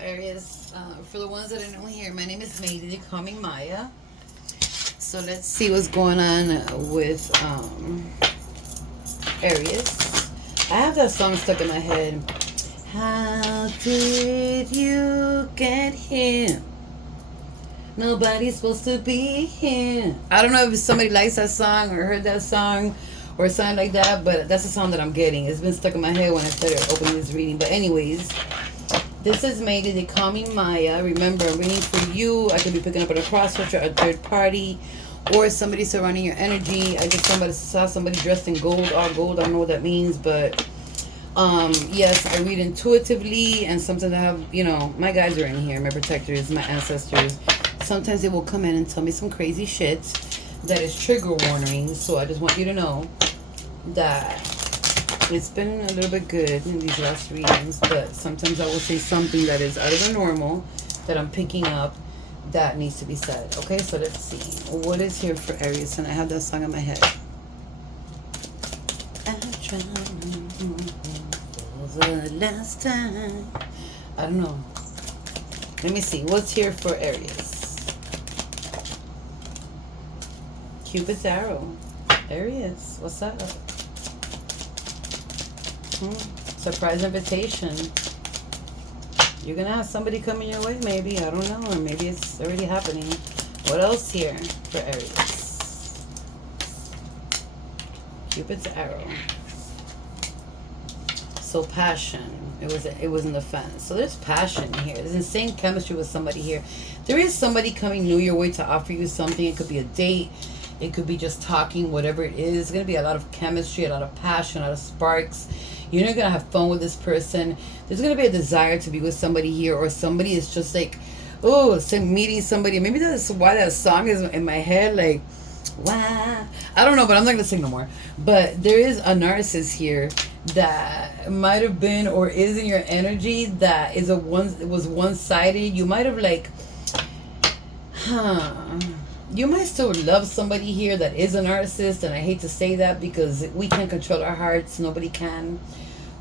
Aries, for the ones that are new here, my name is Mayday. They call me Maya. So let's see what's going on with Aries. I have that song stuck in my head. How did you get here? Nobody's supposed to be here. I don't know if somebody likes that song or heard that song or something like that, but that's the song that I'm getting. It's been stuck in my head when I started opening this reading. But anyways, this is Mayday. They call me Maya. Remember, I'm reading for you. I could be picking up on a crosswatcher, a third party, or somebody surrounding your energy. I just saw somebody dressed in gold, all gold. I don't know what that means, but yes, I read intuitively, and sometimes I have, my guides are in here, my protectors, my ancestors. Sometimes they will come in and tell me some crazy shit that is trigger warning. So I just want you to know that it's been a little bit good in these last readings, but sometimes I will say something that is out of the normal that I'm picking up that needs to be said. Okay, so let's see. What is here for Aries? And I have that song in my head. I tried for the last time. I don't know. Let me see. What's here for Aries? Cupid's arrow. Aries, what's up? Surprise invitation. You're gonna have somebody coming your way, maybe. I don't know, or maybe it's already happening. What else here for Aries? Cupid's arrow. So passion. It was in the fence. So there's passion here. There's insane chemistry with somebody here. There is somebody coming new your way to offer you something. It could be a date. It could be just talking, whatever it is. It's going to be a lot of chemistry, a lot of passion, a lot of sparks. You're not going to have fun with this person. There's going to be a desire to be with somebody here, or somebody is just like, oh, meeting somebody. Maybe that's why that song is in my head, like, wow. I don't know, but I'm not going to sing no more. But there is a narcissist here that might have been or is in your energy that is was one-sided. You might have you might still love somebody here that is a narcissist, and I hate to say that because we can't control our hearts. Nobody can.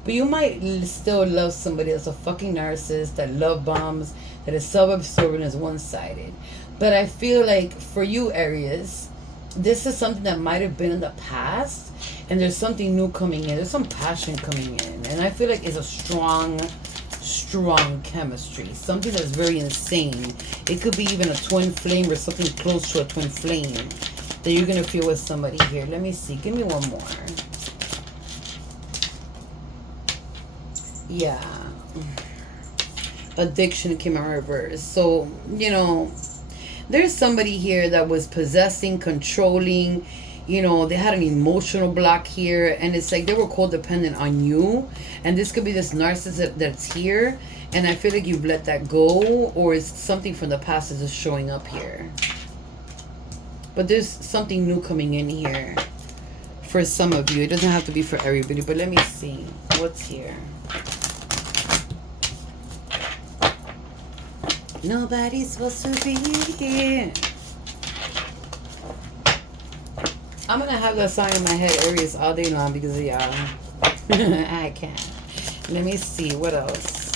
But you might still love somebody that's a fucking narcissist, that love bombs, that is self-absorbed and is one-sided. But I feel like for you, Aries, this is something that might have been in the past, and there's something new coming in. There's some passion coming in. And I feel like it's a strong chemistry, something that's very insane. It could be even a twin flame or something close to a twin flame that you're gonna feel with somebody here. Let me see, give me one more. Yeah, addiction came out reverse. So there's somebody here that was possessing, controlling. They had an emotional block here, and it's like they were codependent on you. And this could be this narcissist that's here, and I feel like you've let that go, or it's something from the past that's just showing up here. But there's something new coming in here for some of you. It doesn't have to be for everybody, but let me see what's here. Nobody's supposed to be here. I'm gonna have that song in my head, Aries, all day long because of y'all. I can't. Let me see what else.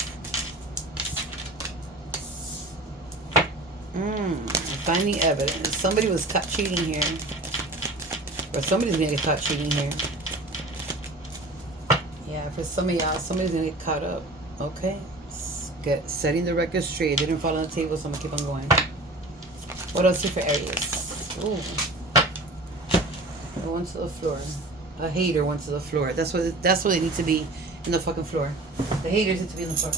Finding evidence. Somebody was caught cheating here, or somebody's gonna get caught cheating here. Yeah, for some of y'all, somebody's gonna get caught up. Okay, setting the record straight. It didn't fall on the table, so I'm gonna keep on going. What else here for Aries? Ooh. It went to the floor. A hater went to the floor. That's what they need to be, in the fucking floor. The haters need to be in the floor.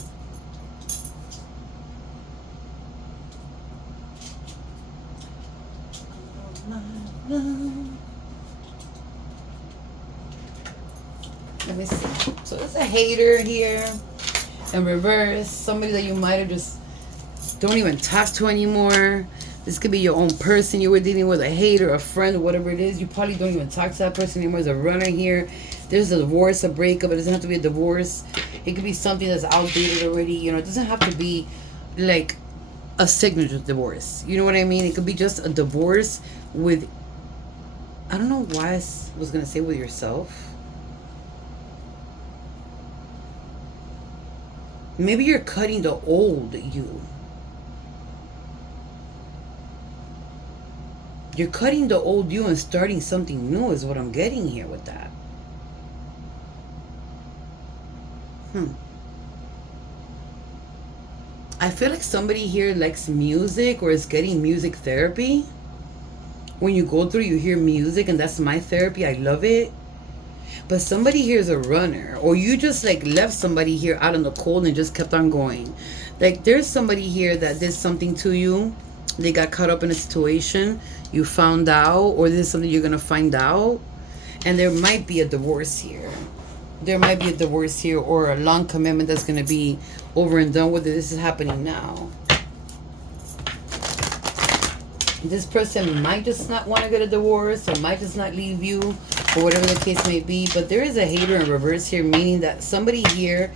Let me see. So there's a hater here in reverse. Somebody that you might have just don't even talk to anymore. This could be your own person you were dealing with, a hater, a friend, or whatever it is. You probably don't even talk to that person anymore. There's a runner here. There's a divorce, a breakup. It doesn't have to be a divorce. It could be something that's outdated already. It doesn't have to be like a signature divorce. You know what I mean? It could be just a divorce with, I don't know why I was going to say with yourself. Maybe you're cutting the old you. You're cutting the old you and starting something new is what I'm getting here with that. I feel like somebody here likes music or is getting music therapy. When you go through, you hear music, and that's my therapy. I love it. But somebody here is a runner, or you just like left somebody here out in the cold and just kept on going. Like there's somebody here that did something to you. They got caught up in a situation. You found out, or this is something you're going to find out. And there might be a divorce here. There might be a divorce here, or a long commitment that's going to be over and done with. This is happening now. This person might just not want to get a divorce, or might just not leave you, or whatever the case may be. But there is a hater in reverse here, meaning that somebody here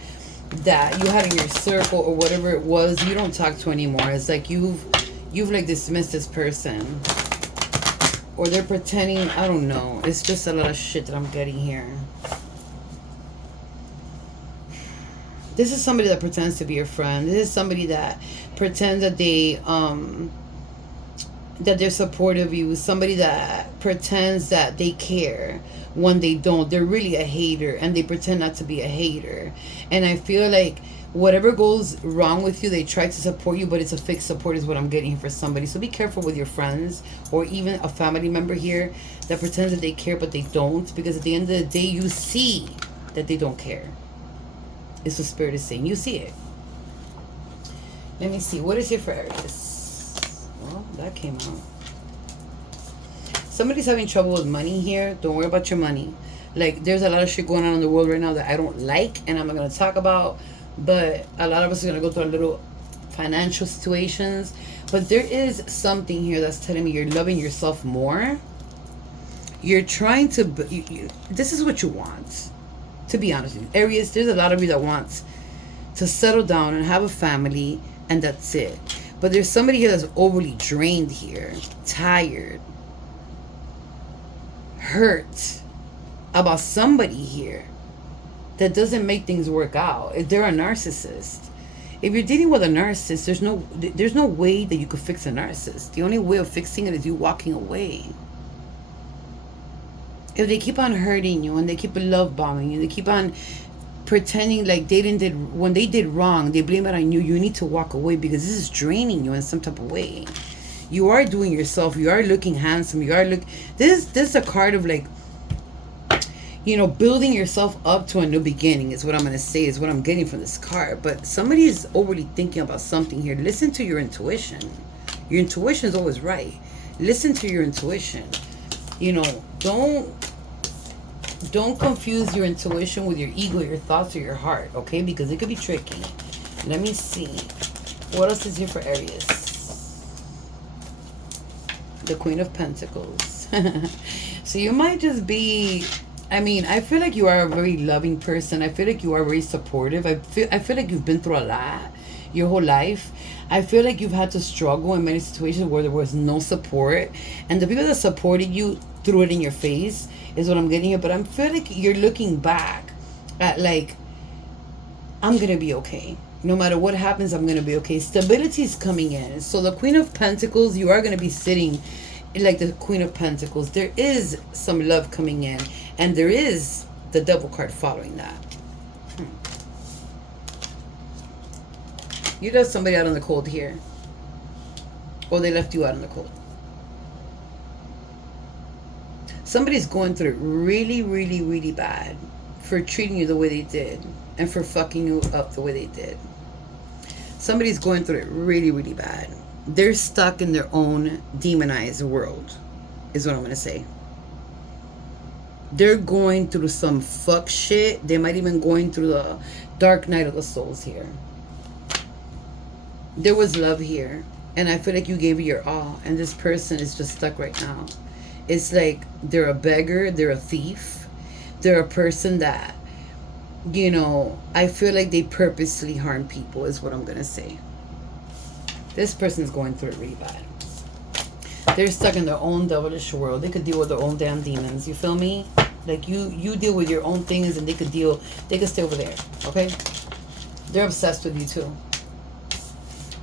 that you had in your circle or whatever it was, you don't talk to anymore. It's like you've like dismissed this person, or they're pretending. I don't know. It's just a lot of shit that I'm getting here. This is somebody that pretends to be your friend. This is somebody that pretends that they're supportive of you. Somebody that pretends that they care when they don't. They're really a hater, and they pretend not to be a hater. And I feel like whatever goes wrong with you, they try to support you, but it's a fake support is what I'm getting for somebody. So be careful with your friends, or even a family member here that pretends that they care but they don't, because at the end of the day you see that they don't care. It's what Spirit is saying. You see it. Let me see. What is here for Aries? Well, that came out. Somebody's having trouble with money here. Don't worry about your money. Like, there's a lot of shit going on in the world right now that I don't like, and I'm not going to talk about. But a lot of us are going to go through a little financial situations. But there is something here that's telling me you're loving yourself more. You're trying to... this is what you want. To be honest with you, Aries, there's a lot of you that wants to settle down and have a family, and that's it. But there's somebody here that's overly drained here, tired, hurt about somebody here that doesn't make things work out. If they're a narcissist, if you're dealing with a narcissist, there's no way that you could fix a narcissist. The only way of fixing it is you walking away. If they keep on hurting you, and they keep love bombing you, they keep on pretending like when they did wrong, they blame it on you. You need to walk away, because this is draining you in some type of way. You are doing yourself. You are looking handsome. This is a card of like, building yourself up to a new beginning is what I'm going to say, is what I'm getting from this card. But somebody is overly thinking about something here. Listen to your intuition. Your intuition is always right. Listen to your intuition. Don't confuse your intuition with your ego, your thoughts, or your heart, okay? Because it could be tricky. Let me see. What else is here for Aries? The Queen of Pentacles. So you might just be... I feel like you are a very loving person. I feel like you are very supportive. I feel like you've been through a lot your whole life. I feel like you've had to struggle in many situations where there was no support. And the people that supported you threw it in your face is what I'm getting here. But I feel like you're looking back at like, I'm going to be okay. No matter what happens, I'm going to be okay. Stability is coming in. So the Queen of Pentacles, you are going to be sitting like the Queen of Pentacles. There is some love coming in. And there is the Devil card following that. You left somebody out in the cold here. Or they left you out in the cold. Somebody's going through it really, really, really bad for treating you the way they did. And for fucking you up the way they did. Somebody's going through it really, really bad. They're stuck in their own demonized world, is what I'm going to say. They're going through some fuck shit. They might even going through the dark night of the souls here. There was love here. And I feel like you gave it your all. And this person is just stuck right now. It's like they're a beggar. They're a thief. They're a person that, I feel like they purposely harm people is what I'm going to say. This person's going through it really bad. They're stuck in their own devilish world. They could deal with their own damn demons. You feel me? Like you deal with your own things, and they could stay over there. Okay? They're obsessed with you too.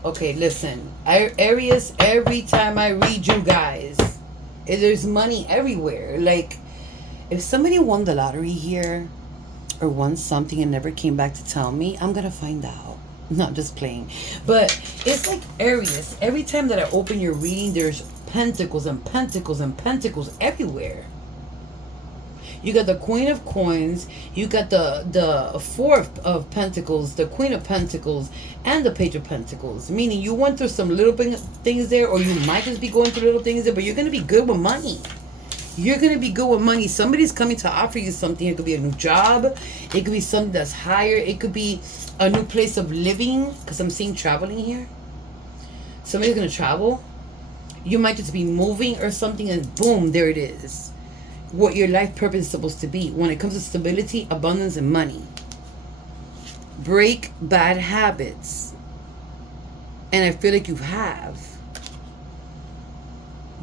Okay, listen. Aries, every time I read you guys, there's money everywhere. Like, if somebody won the lottery here or won something and never came back to tell me, I'm going to find out. Not just playing. But it's like Aries. Every time that I open your reading, there's pentacles and pentacles and pentacles everywhere. You got the Queen of Coins, you got the Four of Pentacles, the Queen of Pentacles, and the Page of Pentacles. Meaning you went through some little things there, or you might just be going through little things there, but you're going to be good with money. You're going to be good with money. Somebody's coming to offer you something. It could be a new job. It could be something that's higher. It could be a new place of living, because I'm seeing traveling here. Somebody's going to travel. You might just be moving or something, and boom, there it is. What your life purpose is supposed to be when it comes to stability, abundance, and money. Break bad habits. And I feel like you have.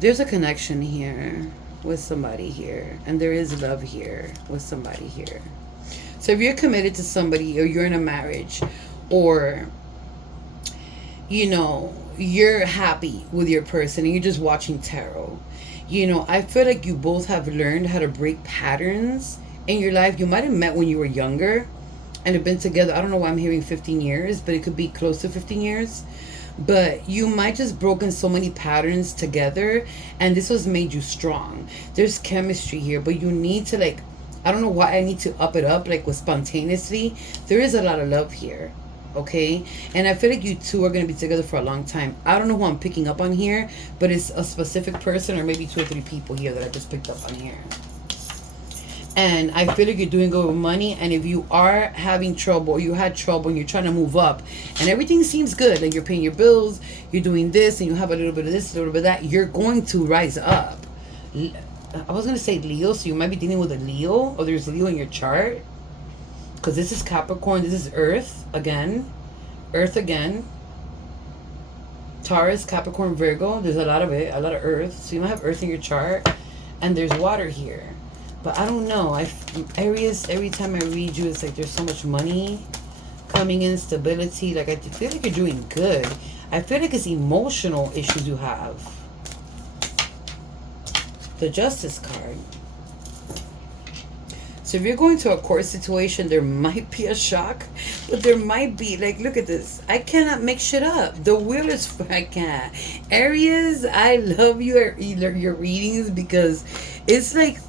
There's a connection here with somebody here. And there is love here with somebody here. So if you're committed to somebody, or you're in a marriage, or, you know, you're happy with your person and you're just watching tarot, you know, I feel like you both have learned how to break patterns in your life. You might have met when you were younger and have been together. I don't know why I'm hearing 15 years, but it could be close to 15 years. But you might just broken so many patterns together, and this was made you strong. There's chemistry here, but you need to, like, I don't know why I need to up it up, like, with spontaneously. There is a lot of love here. Okay, and I feel like you two are going to be together for a long time. I don't know who I'm picking up on here, but it's a specific person, or maybe 2 or 3 people here that I just picked up on here. And I feel like you're doing good with money. And if you are having trouble, or you had trouble and you're trying to move up and everything seems good, like you're paying your bills, you're doing this, and you have a little bit of this, a little bit of that, you're going to rise up. I was going to say Leo, so you might be dealing with a Leo, or there's Leo in your chart. Because this is Capricorn, this is Earth again. Earth again. Taurus, Capricorn, Virgo. There's a lot of it, a lot of Earth. So you might have Earth in your chart. And there's water here. But I don't know. Aries, every time I read you, it's like there's so much money coming in, stability. Like, I feel like you're doing good. I feel like it's emotional issues you have. The Justice card. So if you're going to a court situation, there might be a shock, but there might be, like, look at this. I cannot make shit up. The wheel is, I can't. Aries, I love your readings, because it's like,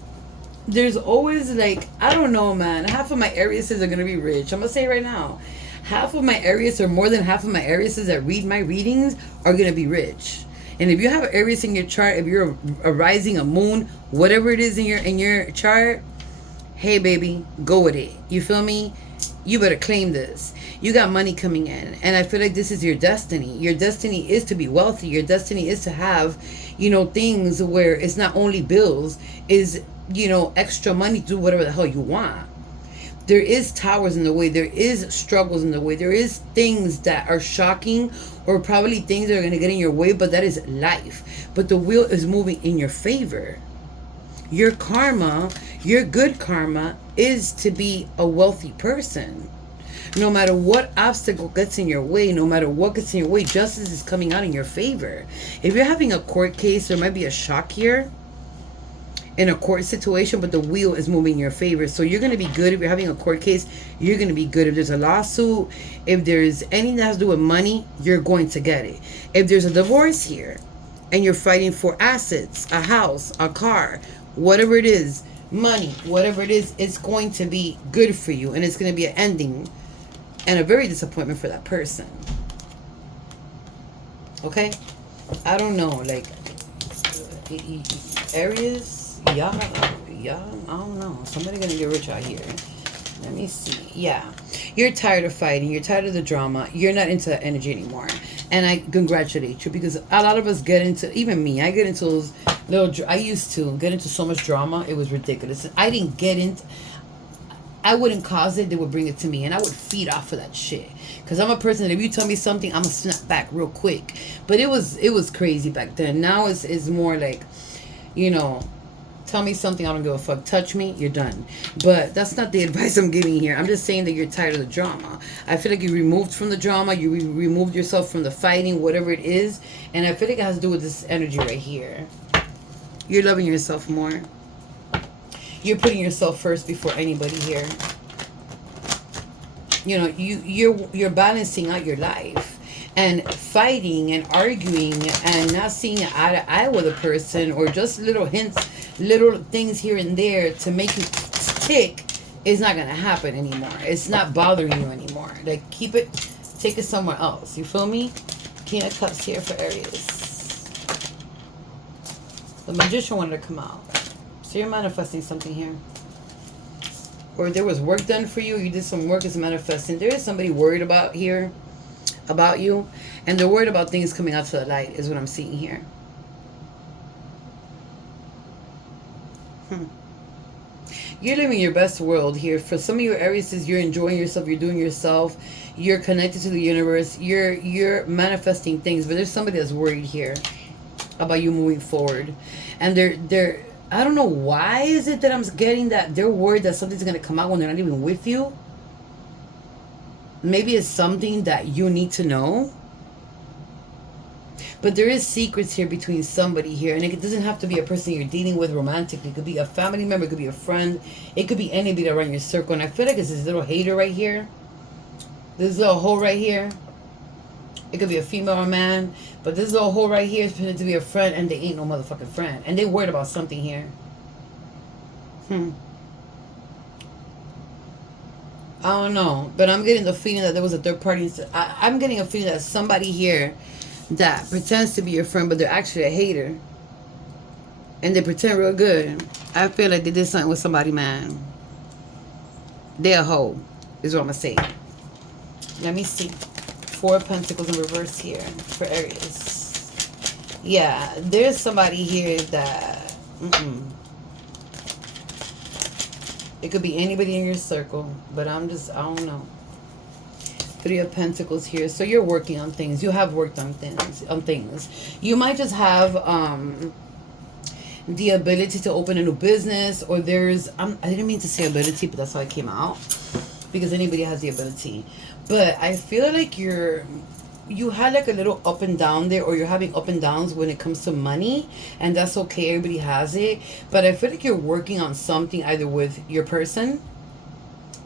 there's always, like, I don't know, man. Half of my Arises are going to be rich. I'm going to say it right now. Half of my Aries, or more than half of my Arises that read my readings, are going to be rich. And if you have Aries in your chart, if you're a rising, a moon, whatever it is in your chart, hey, baby, go with it. You feel me? You better claim this. You got money coming in. And I feel like this is your destiny. Your destiny is to be wealthy. Your destiny is to have, you know, things where it's not only bills, is, you know, extra money to do whatever the hell you want. There is towers in the way. There is struggles in the way. There is things that are shocking, or probably things that are going to get in your way, but that is life. But the wheel is moving in your favor. Your karma, your good karma, is to be a wealthy person. No matter what obstacle gets in your way, no matter what gets in your way, justice is coming out in your favor. If you're having a court case, there might be a shock here in a court situation, but the wheel is moving in your favor. So you're going to be good. If you're having a court case, you're going to be good. If there's a lawsuit, if there's anything that has to do with money, you're going to get it. If there's a divorce here and you're fighting for assets, a house, a car, whatever it is, money, whatever it is, it's going to be good for you. And it's going to be an ending and a very disappointment for that person. Okay? I don't know. Like, Aries, yeah, I don't know. Somebody going to get rich out here. Let me see. Yeah. You're tired of fighting. You're tired of the drama. You're not into that energy anymore. And I congratulate you, because a lot of us get into, even me, I get into those I used to get into so much drama. It was ridiculous. I didn't get into, I wouldn't cause it. They would bring it to me, and I would feed off of that shit. Because I'm a person that if you tell me something, I'm going to snap back real quick. But it was crazy back then. Now it's more like, you know, Tell me something, I don't give a fuck. Touch me, you're done. But that's not the advice I'm giving here. I'm just saying that you're tired of the drama. I feel like you removed from the drama. You removed yourself from the fighting, whatever it is. And I feel like it has to do with this energy right here. You're loving yourself more. You're putting yourself first before anybody here. You know, you're balancing out your life. And fighting and arguing and not seeing eye to eye with a person, or just little hints, little things here and there to make you tick, is not going to happen anymore. It's not bothering you anymore. Like, keep it, take it somewhere else. You feel me? King of Cups here for Aries. The Magician wanted to come out. So you're manifesting something here. Or there was work done for you. You did some work as manifesting. There is somebody worried about here. About you, and they're worried about things coming out to the light, is what I'm seeing here. You're living your best world here. For some of you Aries, you're enjoying yourself, you're doing yourself, you're connected to the universe, you're manifesting things, but there's somebody that's worried here about you moving forward. And they're I don't know why is it that I'm getting that they're worried that something's gonna come out when they're not even with you. Maybe it's something that you need to know. But there is secrets here between somebody here. And it doesn't have to be a person you're dealing with romantically. It could be a family member. It could be a friend. It could be anybody around your circle. And I feel like it's this little hater right here. This little hole right here. It could be a female or a man. But this little hole right here is pretending to be a friend. And they ain't no motherfucking friend. And they worried about something here. I don't know, but I'm getting the feeling that there was a third party. I'm getting a feeling that somebody here that pretends to be your friend, but they're actually a hater. And they pretend real good. I feel like they did something with somebody, man. They're a hoe, is what I'm going to say. Let me see. 4 of Pentacles in reverse here for Aries. Yeah, there's somebody here that... It could be anybody in your circle, but I don't know. 3 of Pentacles here. So you're working on things. You have worked on things. You might just have the ability to open a new business, or there's... I didn't mean to say ability, but that's how it came out. Because anybody has the ability. But I feel like you had like a little up and down there, or you're having up and downs when it comes to money, and that's okay, everybody has it. But I feel like you're working on something either with your person,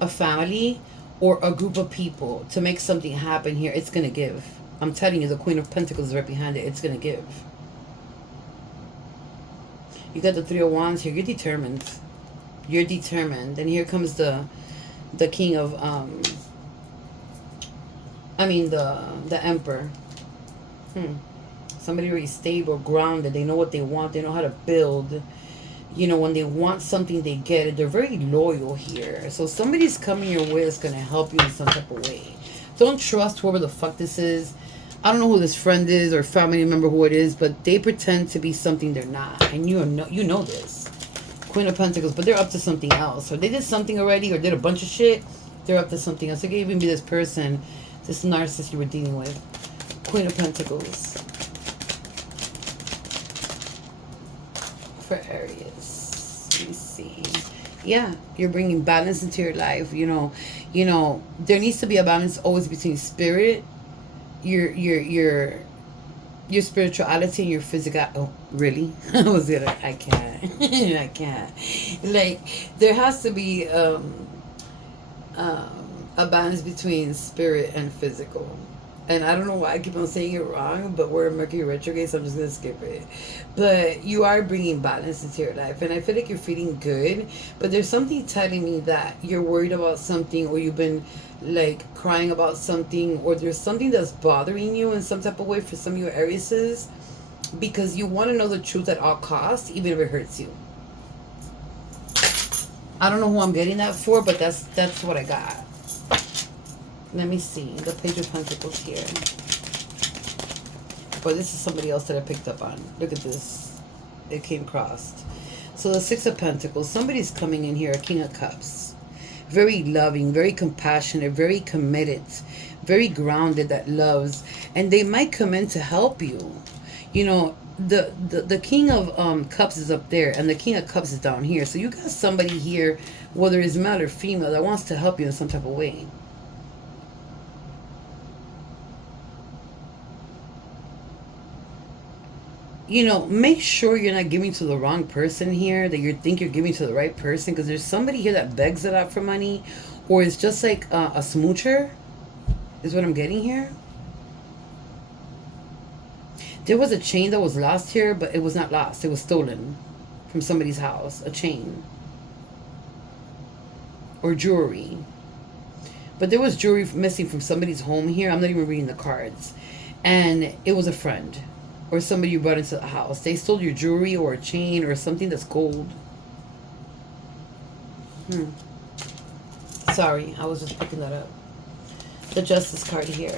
a family, or a group of people to make something happen here. It's gonna give. I'm telling you, the Queen of Pentacles is right behind it. It's gonna give. You got the 3 of Wands here. You're determined. You're determined. And here comes the King of the Emperor. Somebody really stable, grounded. They know what they want. They know how to build. You know, when they want something, they get it. They're very loyal here. So somebody's coming your way that's going to help you in some type of way. Don't trust whoever the fuck this is. I don't know who this friend is or family member who it is, but they pretend to be something they're not. And you know this. Queen of Pentacles, but they're up to something else. Or they did something already or did a bunch of shit. They're up to something else. It could even be this person, this narcissist you were dealing with. Queen of Pentacles. For Aries. Let me see. Yeah, you're bringing balance into your life. You know, there needs to be a balance always between spirit, your spirituality and your physical. Oh, really? I can't. I can't. Like, there has to be a balance between spirit and physical. And I don't know why I keep on saying it wrong, but we're in Mercury retrograde, so I'm just going to skip it. But you are bringing balance into your life, and I feel like you're feeling good, but there's something telling me that you're worried about something, or you've been, like, crying about something, or there's something that's bothering you in some type of way for some of your Arieses, because you want to know the truth at all costs, even if it hurts you. I don't know who I'm getting that for, but that's what I got. Let me see. The Page of Pentacles here. But this is somebody else that I picked up on. Look at this. It came crossed. So the 6 of Pentacles. Somebody's coming in here. A King of Cups. Very loving. Very compassionate. Very committed. Very grounded. That loves. And they might come in to help you. You know, the King of Cups is up there, and the King of Cups is down here. So you got somebody here, whether it's male or female, that wants to help you in some type of way. You know, make sure you're not giving to the wrong person here, that you think you're giving to the right person, because there's somebody here that begs it out for money, or it's just like a smoocher, is what I'm getting here. There was a chain that was lost here, but it was not lost. It was stolen from somebody's house, a chain. Or jewelry. But there was jewelry missing from somebody's home here. I'm not even reading the cards. And it was a friend or somebody you brought into the house. They stole your jewelry or a chain or something that's gold. Sorry, I was just picking that up. The Justice card here.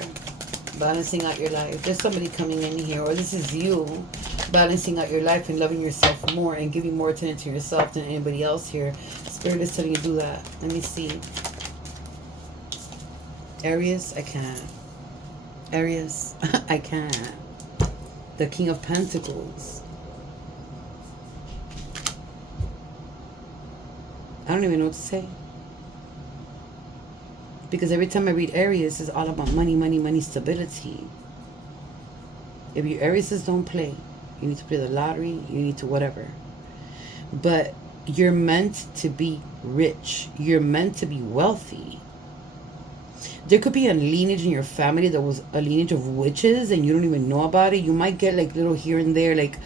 Balancing out your life. There's somebody coming in here, or this is you balancing out your life and loving yourself more and giving more attention to yourself than anybody else here. Spirit is telling you to do that. Let me see. Aries, I can't. Aries, I can't. The King of Pentacles. I don't even know what to say. Because every time I read Aries, it's all about money, money, money, stability. If your Aries don't play, you need to play the lottery, you need to whatever. But you're meant to be rich. You're meant to be wealthy. There could be a lineage in your family that was a lineage of witches and you don't even know about it. You might get like little here and there, like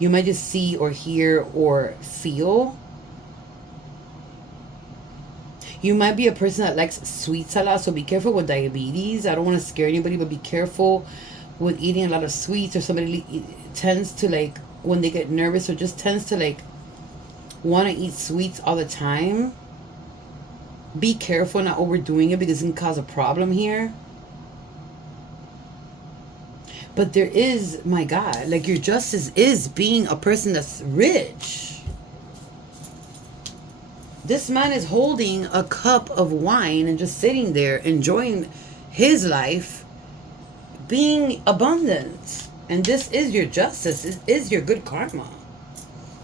you might just see or hear or feel. You might be a person that likes sweets a lot, so be careful with diabetes. I don't want to scare anybody, but be careful with eating a lot of sweets, or somebody tends to, like, when they get nervous or just tends to, like, want to eat sweets all the time. Be careful not overdoing it, because it can cause a problem here. But there is, my God, like, your justice is being a person that's rich. This man is holding a cup of wine and just sitting there enjoying his life, being abundant. And this is your justice. This is your good karma.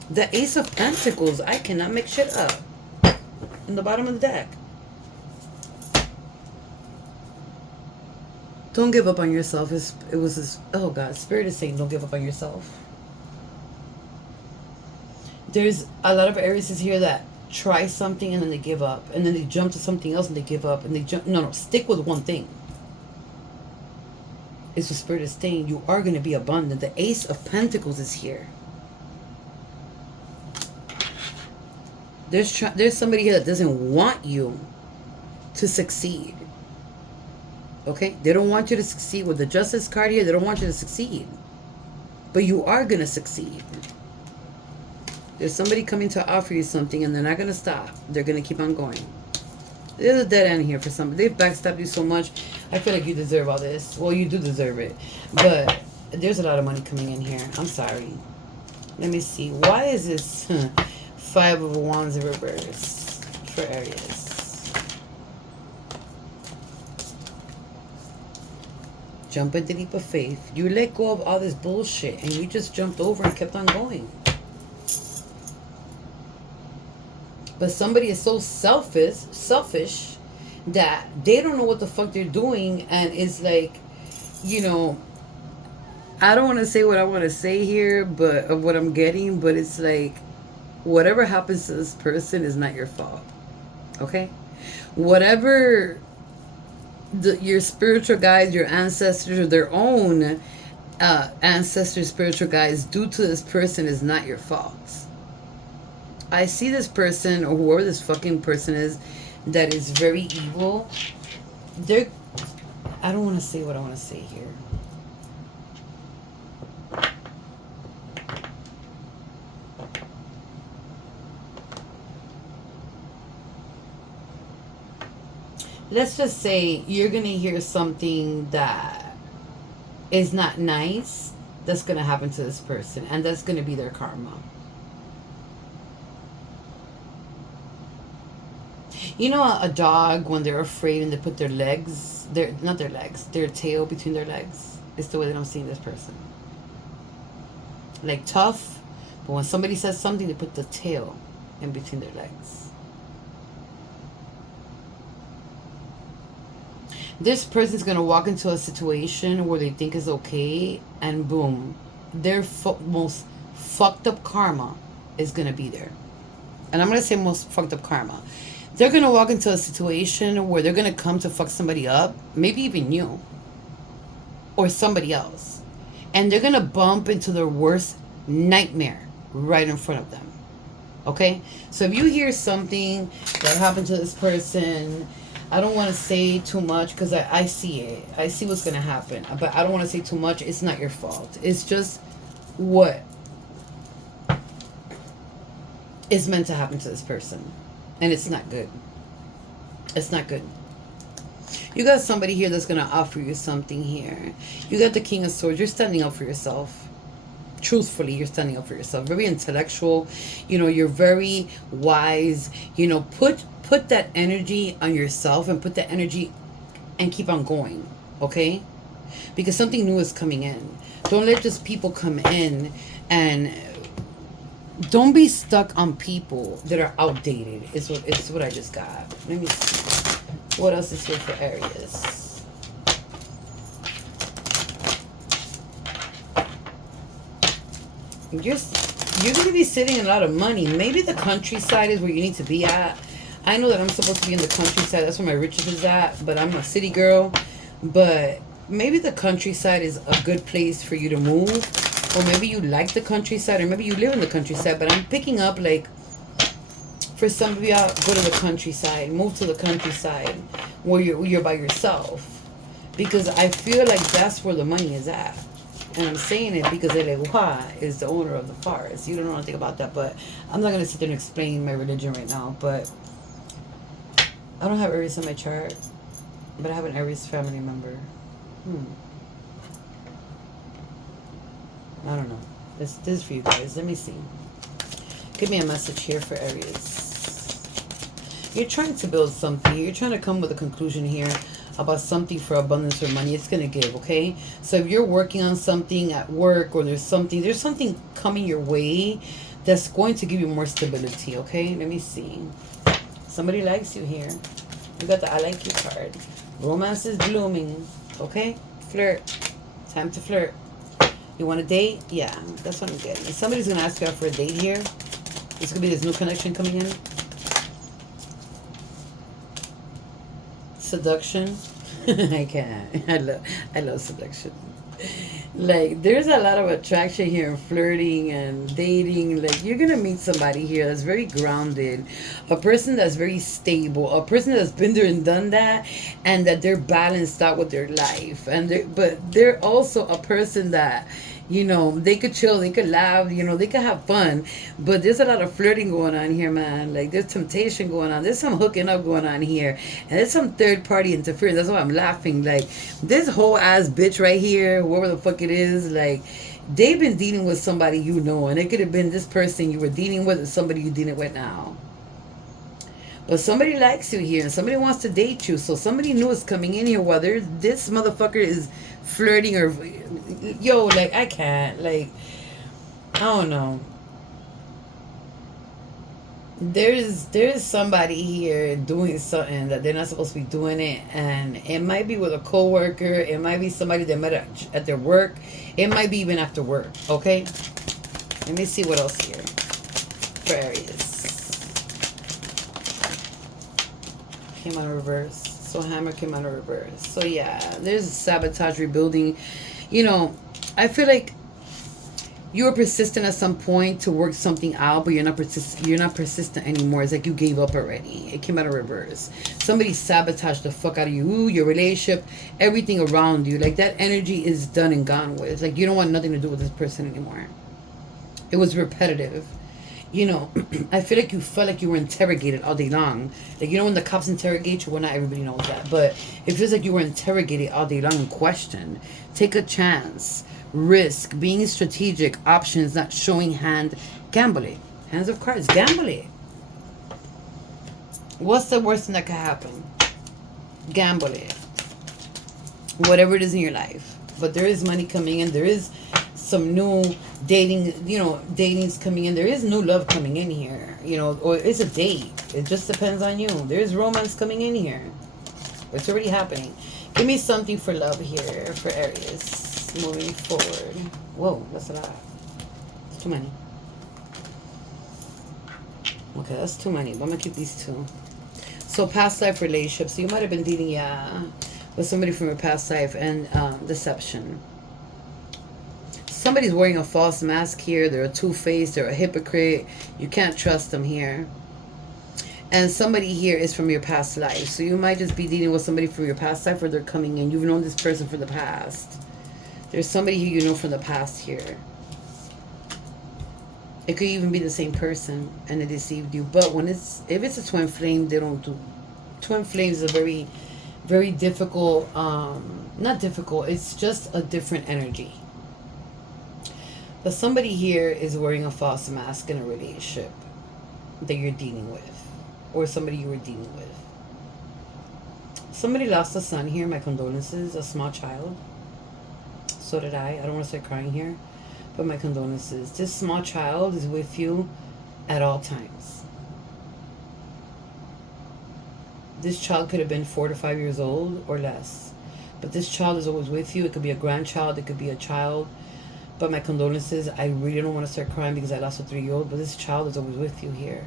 The Ace of Pentacles. I cannot make shit up. In the bottom of the deck. Don't give up on yourself. It was this, oh God, Spirit is saying don't give up on yourself. There's a lot of Aries here that try something and then they give up, and then they jump to something else and they give up, and they jump. No, stick with one thing. It's what Spirit is saying. You are going to be abundant. The Ace of Pentacles is here. There's somebody here that doesn't want you to succeed. Okay? They don't want you to succeed. With the Justice card here, they don't want you to succeed. But you are going to succeed. There's somebody coming to offer you something, and they're not going to stop. They're going to keep on going. There's a dead end here for somebody. They've backstabbed you so much. I feel like you deserve all this. Well, you do deserve it. But there's a lot of money coming in here. I'm sorry. Let me see. Why is this 5 of Wands in reverse for Aries? Jump into leap of faith. You let go of all this bullshit, and you just jumped over and kept on going. But somebody is so selfish that they don't know what the fuck they're doing, and it's like, you know, I don't want to say what I want to say here, but of what I'm getting, but it's like, whatever happens to this person is not your fault. Okay? Whatever your spiritual guides, your ancestors, or their own ancestors, spiritual guides do to this person is not your fault. I see this person, or whoever this fucking person is, that is very evil. I don't want to say what I want to say here. Let's just say you're going to hear something that is not nice that's going to happen to this person, and that's going to be their karma. You know a dog, when they're afraid and they put their legs, not their legs, their tail between their legs? It's the way that I'm seeing this person. like tough, but when somebody says something, they put the tail in between their legs. This person's gonna walk into a situation where they think is okay, and boom, their most fucked up karma is gonna be there. And I'm gonna say most fucked up karma. They're gonna walk into a situation where they're gonna come to fuck somebody up, maybe even you or somebody else, and they're gonna bump into their worst nightmare right in front of them. Okay, so if you hear something that happened to this person, I don't want to say too much because I see it. I see what's going to happen. But I don't want to say too much. It's not your fault. It's just what is meant to happen to this person. And it's not good. It's not good. You got somebody here that's going to offer you something here. You got the King of Swords. You're standing up for yourself. Truthfully, you're standing up for yourself. Very intellectual. You know, you're very wise. You know, put that energy on yourself and put that energy and keep on going, okay? Because something new is coming in. Don't let just people come in, and don't be stuck on people that are outdated. It's what I just got. Let me see. What else is here for Aries? You're going to be saving a lot of money. Maybe the countryside is where you need to be at. I know that I'm supposed to be in the countryside. That's where my riches is at. But I'm a city girl. But maybe the countryside is a good place for you to move. Or maybe you like the countryside. Or maybe you live in the countryside. But I'm picking up, like, for some of y'all, go to the countryside. Move to the countryside where you're by yourself. Because I feel like that's where the money is at. And I'm saying it because El Eguá is the owner of the forest. You don't know anything about that. But I'm not going to sit there and explain my religion right now. But I don't have Aries in my chart, but I have an Aries family member. I don't know. This is for you guys. Let me see. Give me a message here for Aries. You're trying to build something. You're trying to come with a conclusion here about something for abundance or money. It's going to give, okay? So if you're working on something at work, or there's something coming your way that's going to give you more stability, okay? Let me see. Somebody likes you here. You got the I like you card. Romance is blooming. Okay? Flirt. Time to flirt. You want a date? Yeah, that's what I'm getting. If somebody's going to ask you out for a date here, there's going to be this new connection coming in. Seduction. I can't. I love seduction. Like, there's a lot of attraction here, and flirting and dating. Like, you're gonna meet somebody here that's very grounded, a person that's very stable, a person that's been there and done that, and that they're balanced out with their life. And but they're also a person that, you know, they could chill, they could laugh, you know, they could have fun. But there's a lot of flirting going on here, man. Like, there's temptation going on. There's some hooking up going on here. And there's some third party interference. That's why I'm laughing. Like, this whole ass bitch right here, whoever the fuck it is, like, they've been dealing with somebody you know. And it could have been this person you were dealing with, or somebody you're dealing with now. But somebody likes you here, and somebody wants to date you. So somebody new is coming in here, whether this motherfucker is flirting or, yo, like, I can't, like, I don't know. There's somebody here doing something that they're not supposed to be doing it, and it might be with a coworker, it might be somebody they met at their work, it might be even after work, okay? Let me see what else here for Aries. Came out of reverse. So hammer came out of reverse. So yeah, there's sabotage, rebuilding. You know, I feel like you were persistent at some point to work something out, but you're not persistent anymore. It's like you gave up already. It came out of reverse. Somebody sabotaged the fuck out of you, your relationship, everything around you. Like, that energy is done and gone with. Like, you don't want nothing to do with this person anymore. It was repetitive. You know, I feel like you felt like you were interrogated all day long. Like, you know when the cops interrogate you? Well, not everybody knows that. But it feels like you were interrogated all day long and questioned. Take a chance. Risk. Being strategic. Options. Not showing hand. Gamble it. Hands of cards. Gamble it. What's the worst thing that could happen? Gamble it. Whatever it is in your life. But there is money coming in. There is some new dating, you know, dating's coming in. There is new love coming in here, you know, or it's a date. It just depends on you. There's romance coming in here. It's already happening. Give me something for love here for Aries moving forward. Whoa, that's a lot. It's too many. Okay, that's too many. But I'm gonna keep these two. So past life relationships. So you might have been dealing, yeah, with somebody from your past life, and deception. Somebody's wearing a false mask here. They're a two-faced. They're a hypocrite. You can't trust them here. And somebody here is from your past life. So you might just be dealing with somebody from your past life, or they're coming in. You've known this person from the past. There's somebody who you know from the past here. It could even be the same person, and they deceived you. But when if it's a twin flame, they don't do. Twin flames is a very, very difficult. Not difficult. It's just a different energy. But somebody here is wearing a false mask in a relationship that you're dealing with, or somebody you were dealing with. Somebody lost a son here. My condolences. A small child. So did I. I don't want to start crying here, but my condolences. This small child is with you at all times. This child could have been 4 to 5 years old or less, but this child is always with you. It could be a grandchild. It could be a child. But my condolences. I really don't want to start crying because I lost a 3-year-old, but this child is always with you here.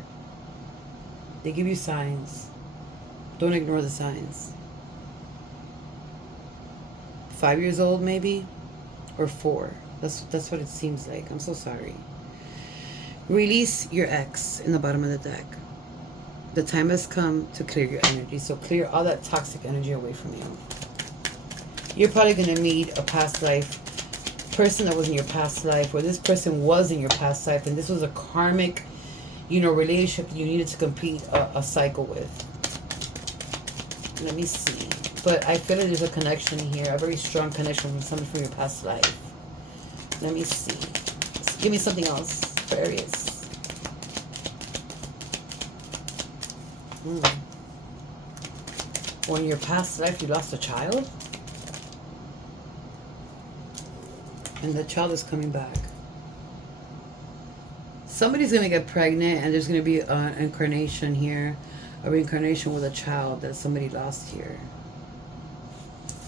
They give you signs. Don't ignore the signs. 5 years old maybe, or 4. That's what it seems like. I'm so sorry. Release your ex in the bottom of the deck. The time has come to clear your energy. So clear all that toxic energy away from you. You're probably going to meet a past life person that was in your past life, or this person was in your past life, and this was a karmic, you know, relationship you needed to complete a cycle with. Let me see. But I feel like there's a connection here, a very strong connection from somebody from your past life. Let me see. Give me something else for Aries. When in your past life you lost a child, and the child is coming back. Somebody's going to get pregnant, and there's going to be an incarnation here, a reincarnation with a child that somebody lost here.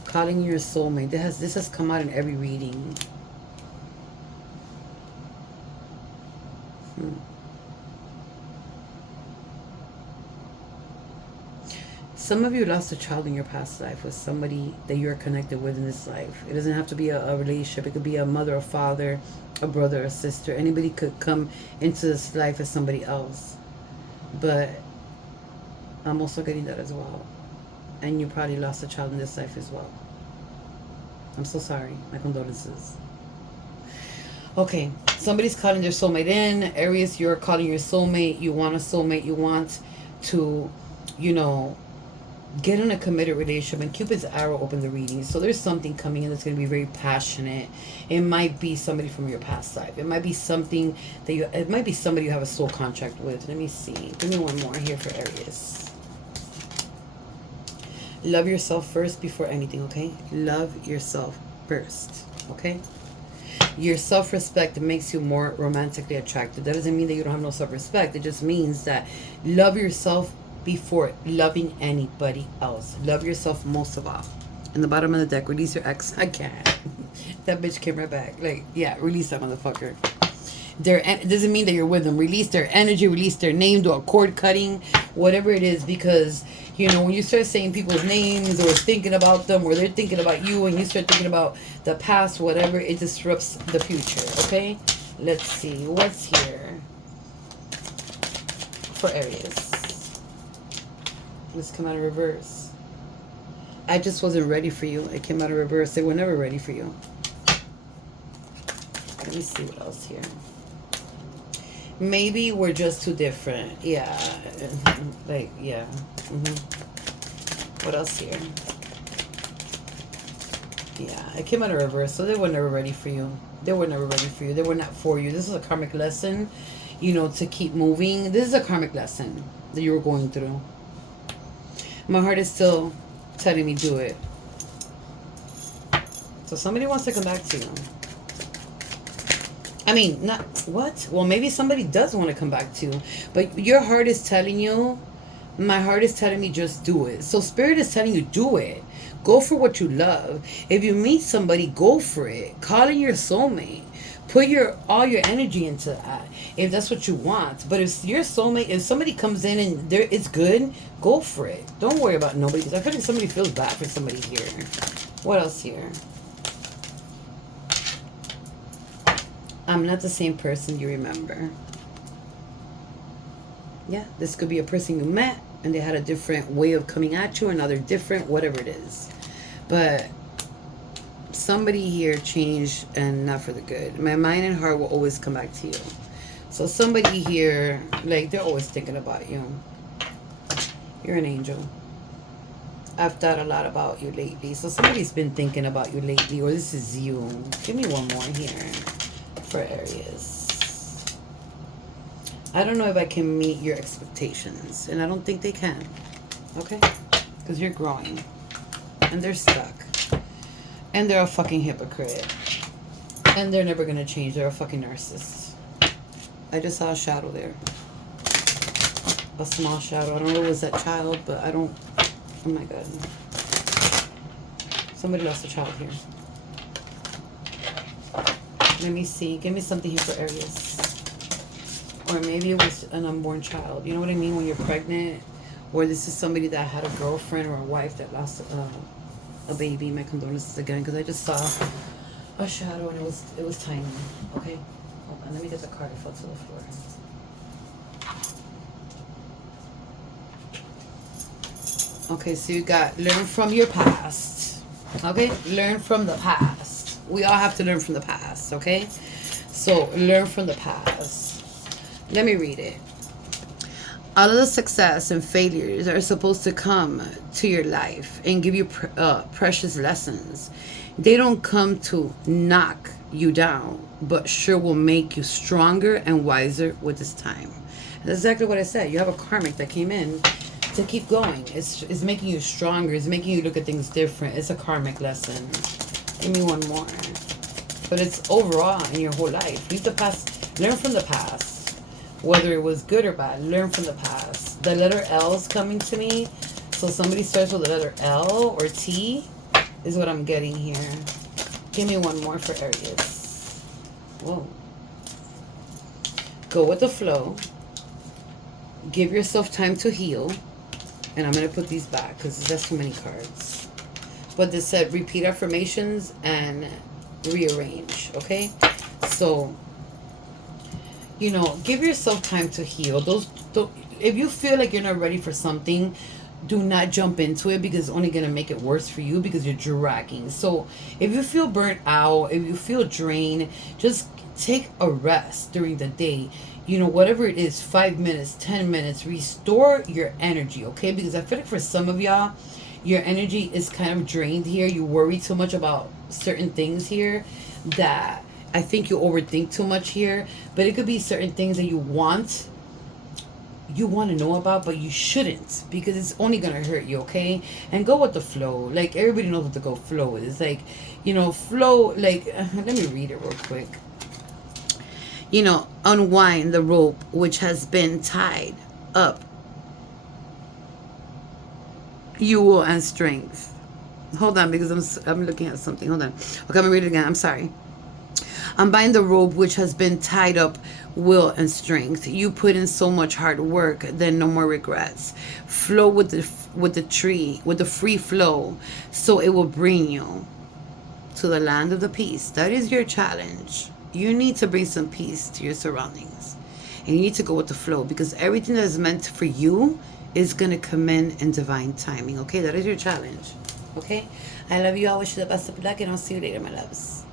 Calling your soulmate. This has come out in every reading. Some of you lost a child in your past life with somebody that you're connected with in this life. It doesn't have to be a relationship. It could be a mother, a father, a brother, a sister. Anybody could come into this life as somebody else. But I'm also getting that as well. And you probably lost a child in this life as well. I'm so sorry. My condolences. Okay, somebody's calling their soulmate in. Aries, you're calling your soulmate. You want a soulmate. You want to, you know, get in a committed relationship. And Cupid's arrow opened the reading. So there's something coming in that's going to be very passionate. It might be somebody from your past life. It might be something that it might be somebody you have a soul contract with. Let me see. Give me one more here for Aries. Love yourself first before anything, okay? Love yourself first, okay? Your self-respect makes you more romantically attractive. That doesn't mean that you don't have no self-respect. It just means that love yourself before loving anybody else. Love yourself most of all. In the bottom of the deck, release your ex. I can't. That bitch came right back. Like, yeah, release that motherfucker. It doesn't mean that you're with them. Release their energy, release their name, do a cord cutting, whatever it is, because, you know, when you start saying people's names or thinking about them, or they're thinking about you, and you start thinking about the past, whatever, it disrupts the future, okay? Let's see. What's here for Aries? Let's come out of reverse. I just wasn't ready for you. It came out of reverse. They were never ready for you. Let me see what else here. Maybe we're just too different. Yeah. Like, yeah. What else here? Yeah, it came out of reverse. So they were never ready for you. They were never ready for you. They were not for you. This is a karmic lesson, you know, to keep moving. This is a karmic lesson that you were going through. My heart is still telling me do it. So somebody wants to come back to you. I mean, not what? Well, maybe somebody does want to come back to you, but your heart is telling you, my heart is telling me just do it. So spirit is telling you do it. Go for what you love. If you meet somebody, go for it. Call in your soulmate. Put your all your energy into that if that's what you want. But if your soulmate, if somebody comes in and there it's good, go for it. Don't worry about nobody, because I feel like somebody feels bad for somebody here. What else here? I'm not the same person you remember. Yeah, this could be a person you met and they had a different way of coming at you, another different, whatever it is. But somebody here changed and not for the good. My mind and heart will always come back to you. So somebody here, like, they're always thinking about you. You're an angel. I've thought a lot about you lately. So somebody's been thinking about you lately, or this is you. Give me one more here for Aries. I don't know if I can meet your expectations, and I don't think they can. Okay? Because you're growing. And they're stuck. And they're a fucking hypocrite. And they're never going to change. They're a fucking narcissist. I just saw a shadow there. A small shadow. I don't know if it was that child, but I don't... Oh my God. Somebody lost a child here. Let me see. Give me something here for Aries. Or maybe it was an unborn child. You know what I mean? When you're pregnant. Or this is somebody that had a girlfriend or a wife that lost a baby. My condolences again, because I just saw a shadow and it was tiny. Okay? Hold on. Let me get the card. It fell to the floor. Okay, so you got learn from your past. Okay? Learn from the past. We all have to learn from the past, okay? So, learn from the past. Let me read it. All of the success and failures are supposed to come to your life and give you precious lessons. They don't come to knock you down, but sure will make you stronger and wiser with this time. And that's exactly what I said. You have a karmic that came in to keep going. It's making you stronger. It's making you look at things different. It's a karmic lesson. Give me one more. But it's overall in your whole life. Leave the past. Learn from the past. Whether it was good or bad, learn from the past. The letter L is coming to me. So somebody starts with the letter L or T is what I'm getting here. Give me one more for Aries. Whoa. Go with the flow. Give yourself time to heal. And I'm going to put these back because that's too many cards. But this said repeat affirmations and rearrange. Okay? So, you know, give yourself time to heal. If you feel like you're not ready for something, do not jump into it, because it's only going to make it worse for you, because you're dragging. So if you feel burnt out, if you feel drained, just take a rest during the day. You know, whatever it is, 5 minutes, 10 minutes, restore your energy, okay? Because I feel like for some of y'all, your energy is kind of drained here. You worry too much about certain things here that I think you overthink too much here. But it could be certain things that you want to know about, but you shouldn't, because it's only going to hurt you, okay? And go with the flow. Like, everybody knows what to go flow with. It's like, you know, flow, like, let me read it real quick. You know, unwind the rope which has been tied up. You will and strength. Hold on, because I'm looking at something. Hold on. Okay, I'm gonna read it again. I'm sorry. Unbind the rope which has been tied up, will and strength. You put in so much hard work, then no more regrets. Flow with the free flow, so it will bring you to the land of the peace. That is your challenge. You need to bring some peace to your surroundings. And you need to go with the flow, because everything that is meant for you is going to come in divine timing. Okay, that is your challenge. Okay, I love you all. Wish you the best of luck, and I'll see you later, my loves.